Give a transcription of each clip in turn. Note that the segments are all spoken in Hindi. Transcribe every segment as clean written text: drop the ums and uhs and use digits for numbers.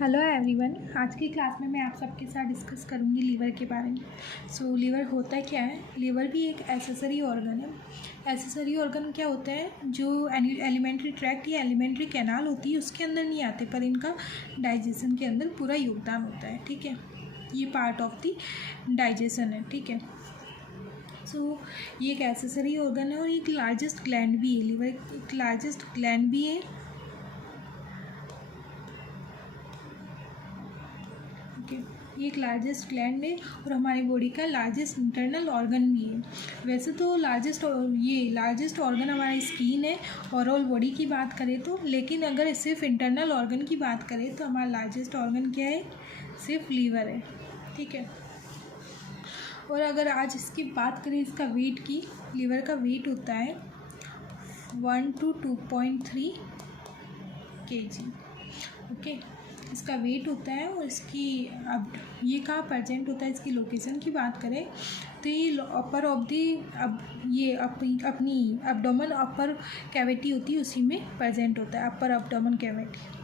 Hello everyone. आज की क्लास में मैं आप सबके साथ डिस्कस करूंगी लीवर के बारे में। लीवर होता क्या है? लीवर भी एक एसेसरी ऑर्गन है। एसेसरी ऑर्गन क्या होता है? जो एलिमेंट्री ट्रैक्ट या एलिमेंट्री कैनाल होती है उसके अंदर नहीं आते, पर इनका डाइजेशन के अंदर पूरा योगदान होता है। ठीक है, ये पार्ट ऑफ द डाइजेशन है। ठीक है, ये एक एसेसरी ऑर्गन है और एक लार्जेस्ट ग्लैंड भी है। लीवर एक लार्जेस्ट ग्लैंड भी है। ये एक लार्जेस्ट ग्लैंड है और हमारी बॉडी का लार्जेस्ट इंटरनल ऑर्गन भी है। वैसे तो लार्जेस्ट ऑर्गन हमारी स्किन है ओवरऑल बॉडी की बात करें तो, लेकिन अगर सिर्फ इंटरनल ऑर्गन की बात करें तो हमारा लार्जेस्ट ऑर्गन क्या है? सिर्फ लीवर है। ठीक है, और अगर आज इसकी बात करें इसका वेट की, लीवर का वेट होता है 1 to 2.3 kg। ओके, इसका वेट होता है और इसकी अब ये कहाँ प्रेजेंट होता है, इसकी लोकेशन की बात करें तो ये अपर ऑफ दी अपनी एब्डोमेन अपर कैविटी होती है, उसी में प्रेजेंट होता है, upper abdomen cavity.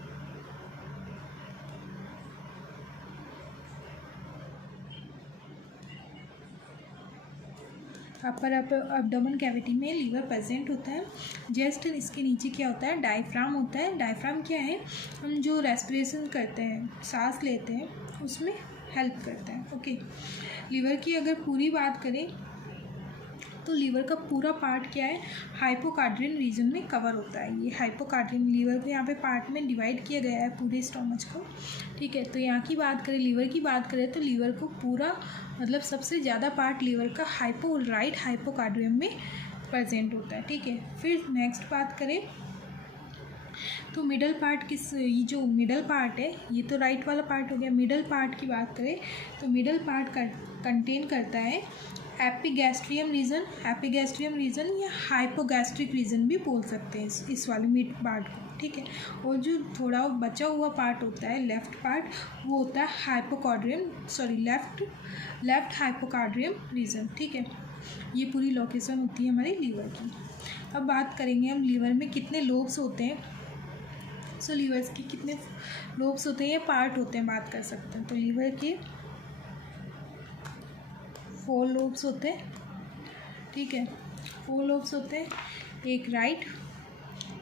Upper abdomen cavity में लीवर प्रेजेंट होता है। जस्ट इसके नीचे क्या होता है? डायफ्राम होता है। डायफ्राम क्या है? हम जो रेस्पिरेशन करते हैं, सांस लेते हैं, उसमें हेल्प करता है। ओके, लीवर की अगर पूरी बात करें तो लीवर का पूरा पार्ट क्या है? हाइपोकार्डियन रीजन में कवर होता है। ये हाइपोकार्डियन लीवर को यहाँ पे पार्ट में डिवाइड किया गया है पूरे स्टोमच को। ठीक है, तो यहाँ की बात करें, लीवर की बात करें तो लीवर को पूरा मतलब सबसे ज़्यादा पार्ट लीवर का राइट हाइपोकार्डियम में प्रेजेंट होता है। ठीक है, फिर नेक्स्ट बात करें तो मिडल पार्ट ये जो मिडल पार्ट है, ये तो राइट वाला पार्ट हो गया। मिडल पार्ट की बात करें तो मिडल पार्ट कंटेन करता है एपिगैस्ट्रियम रीजन या हाइपोगैस्ट्रिक रीजन भी बोल सकते हैं इस वाले मिड पार्ट को। ठीक है, और जो थोड़ा बचा हुआ पार्ट होता है लेफ्ट पार्ट, वो होता है लेफ्ट हाइपोकार्डियम रीजन। ठीक है, ये पूरी लोकेशन होती है हमारे लीवर की। अब बात करेंगे हम लीवर में कितने लोब्स होते हैं। लीवर्स के कितने लोब्स होते हैं या पार्ट होते हैं, बात कर सकते हैं। तो लीवर के 4 लोब्स होते हैं। ठीक है, 4 लोब्स होते हैं, एक राइट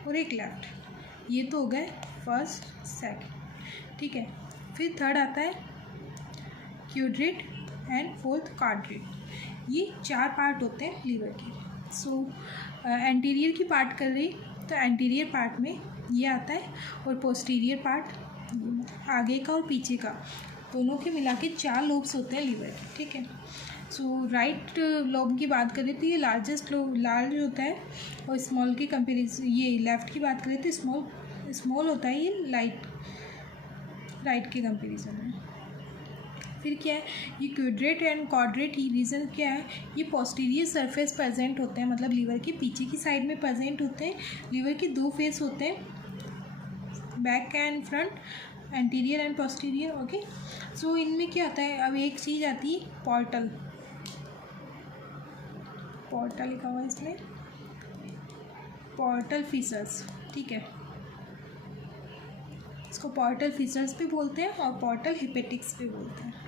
और एक लेफ्ट। ये तो हो गए फर्स्ट सेकंड। ठीक है, फिर थर्ड आता है क्यूड्रेट एंड फोर्थ कार्डेट। ये 4 पार्ट होते हैं लीवर के। एंटीरियर की बात कर रही तो एंटीरियर पार्ट में ये आता है और पोस्टीरियर पार्ट आगे का और पीछे का दोनों के मिला के 4 लोब्स होते हैं लीवर के। ठीक है, राइट लोब की बात करें तो ये लार्ज होता है और स्मॉल के कंपेरिजन, ये लेफ्ट की बात करें तो स्मॉल होता है ये राइट के कंपेरिजन में। फिर क्या है? ये क्यूड्रेट एंड क्वाड्रेट रीजन क्या है? ये पोस्टीरियर सरफेस प्रेजेंट होते हैं, मतलब लीवर के पीछे की साइड में प्रेजेंट होते हैं। लीवर के 2 फेस होते हैं, back and front, anterior and posterior. Okay, इनमें क्या होता है? अब एक चीज़ आती है पोर्टल लिखा हुआ है इसमें, पोर्टल फीसर्स। ठीक है, इसको पोर्टल फीसर्स भी बोलते हैं और पोर्टल हिपेटिक्स भी बोलते हैं।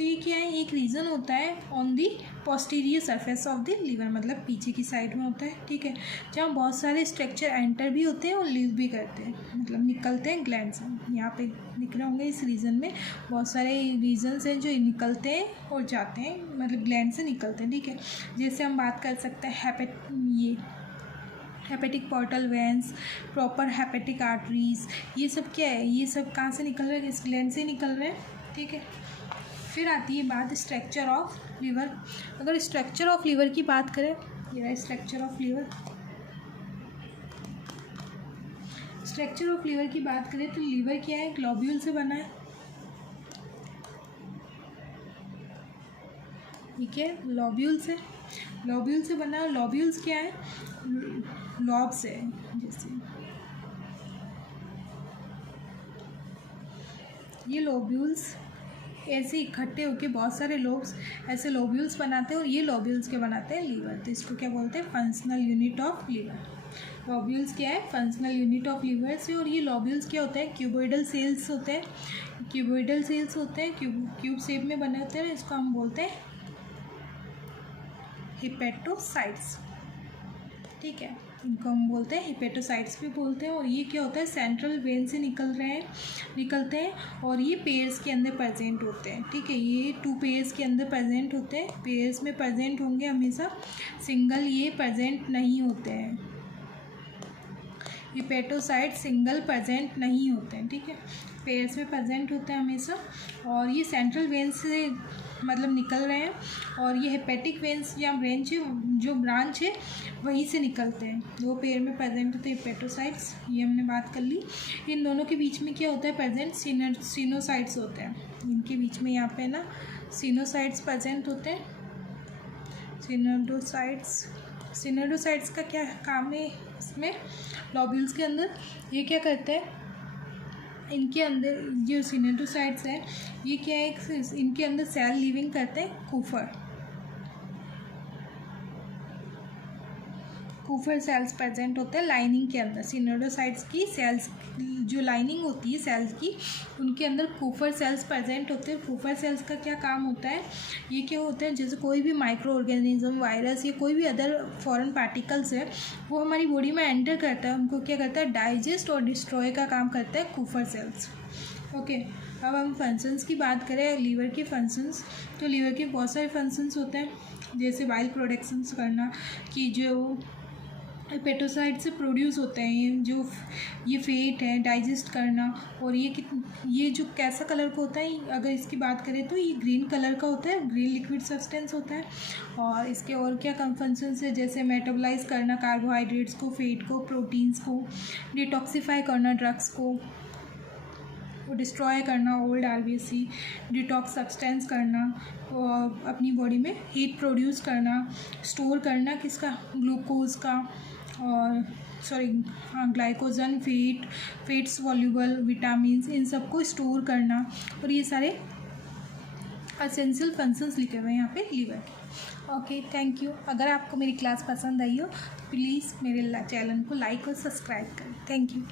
ये क्या है? एक रीजन होता है on the posterior surface of the liver, मतलब पीछे की साइड में होता है। ठीक है, जहाँ बहुत सारे स्ट्रक्चर एंटर भी होते हैं और लीव भी करते हैं, मतलब निकलते हैं ग्लैंड से। यहाँ पे दिख रहे होंगे, इस रीजन में बहुत सारे रीजन्स हैं जो निकलते हैं और जाते हैं, मतलब ग्लैंड से निकलते हैं। ठीक है, जैसे हम बात कर सकते हैं hepatic portal veins, proper hepatic arteries. ये सब क्या है? ये सब कहाँ से निकल रहे हैं? इस ग्लैंड से निकल रहे हैं। ठीक है, फिर आती है बात स्ट्रक्चर ऑफ लीवर। अगर स्ट्रक्चर ऑफ लीवर की बात करें, ये रहा structure of liver. Structure of liver की बात करें तो लीवर क्या है? ग्लोब्यूल से बना है। ठीक है, लोब्यूल से बना है। लोब्यूल्स क्या है? लॉब्स है, जैसे ये लोब्यूल्स ऐसे इकट्ठे होकर बहुत सारे लोब्स ऐसे लोब्यूल्स बनाते हैं और ये लोब्यूल्स के बनाते हैं लीवर। तो इसको क्या बोलते हैं? Functional unit of liver. Lobules क्या है, फंक्शनल यूनिट ऑफ लीवर से। और ये लॉब्यूल्स क्या होता है, क्यूबोइडल सेल्स होते हैं, क्यूबोइडल सेल्स होते हैं, क्यूब शेप में बने होते हैं। इसको हम बोलते हैं हिपेटोसाइट्स, ठीक है, इनको हम बोलते हैं हिपेटोसाइट्स भी बोलते हैं। और ये क्या होता है, सेंट्रल वेन से निकलते हैं और ये पेयर्स के अंदर प्रेजेंट होते हैं, ठीक है। ये 2 पेयर्स के अंदर प्रेजेंट होते हैं, पेयर्स में प्रेजेंट होंगे हमेशा, सिंगल ये प्रेजेंट नहीं होते हैं। हिपेटोसाइट सिंगल प्रेजेंट नहीं होते हैं, ठीक है, पेयर्स में प्रेजेंट होते हैं हमेशा। और ये सेंट्रल वेन से मतलब निकल रहे हैं, और ये हेपेटिक वेन्स या ब्रांच जो ब्रांच है वहीं से निकलते हैं। 2 पेयर में प्रेजेंट होते हैं हिपेटोसाइट्स, ये हमने बात कर ली। इन दोनों के बीच में क्या होता है प्रेजेंट, सिनोसाइट्स होते हैं। इनके बीच में यहाँ पे ना सिनोसाइट्स प्रेजेंट होते हैं। सिनोडोसाइट्स का क्या काम है इसमें, लॉब्यूल्स के अंदर ये क्या करते हैं, इनके अंदर जो सिनेडोसाइट्स हैं ये क्या है, इनके अंदर सेल लिविंग करते हैं, कूफर सेल्स प्रेजेंट होते हैं लाइनिंग के अंदर। सिनेडोसाइट्स की सेल्स जो लाइनिंग होती है सेल्स की, उनके अंदर कूफर सेल्स प्रेजेंट होते हैं। कूफर सेल्स का क्या काम होता है, ये क्या होता है, जैसे कोई भी माइक्रो ऑर्गेनिज्म, वायरस या कोई भी अदर फॉरेन पार्टिकल्स है वो हमारी बॉडी में एंटर करता है, उनको क्या करता है, डाइजेस्ट और डिस्ट्रॉय का काम करता है कूफर सेल्स। ओके, अब हम फंक्शंस की बात करें, लीवर के फंक्शंस, तो लीवर के बहुत सारे फंक्शंस होते हैं, जैसे बाइल प्रोडक्शंस करना, कि जो हिपेटोसाइट से प्रोड्यूस होते हैं, ये फेट है, डाइजेस्ट करना। और ये जो कैसा कलर का होता है, अगर इसकी बात करें तो ये ग्रीन कलर का होता है, ग्रीन लिक्विड सब्सटेंस होता है। और इसके और क्या फंक्शंस है, जैसे मेटाबोलाइज करना कार्बोहाइड्रेट्स को, फेट को, प्रोटीन्स को, डिटॉक्सिफाई करना ड्रग्स को, डिस्ट्रॉय करना ओल्ड आरबीसी, डिटॉक्स सब्सटेंस करना, और अपनी बॉडी में हीट प्रोड्यूस करना, स्टोर करना किसका, ग्लूकोज का, और ग्लाइकोजन, फैट्स वॉल्यूबल विटामिन्स, इन सबको स्टोर करना। और ये सारे एसेंशियल फंक्शंस लिखे हुए हैं यहाँ पे लीवर के। Okay, thank you. अगर आपको मेरी क्लास पसंद आई हो तो प्लीज़ मेरे चैनल को लाइक और सब्सक्राइब करें। Thank you.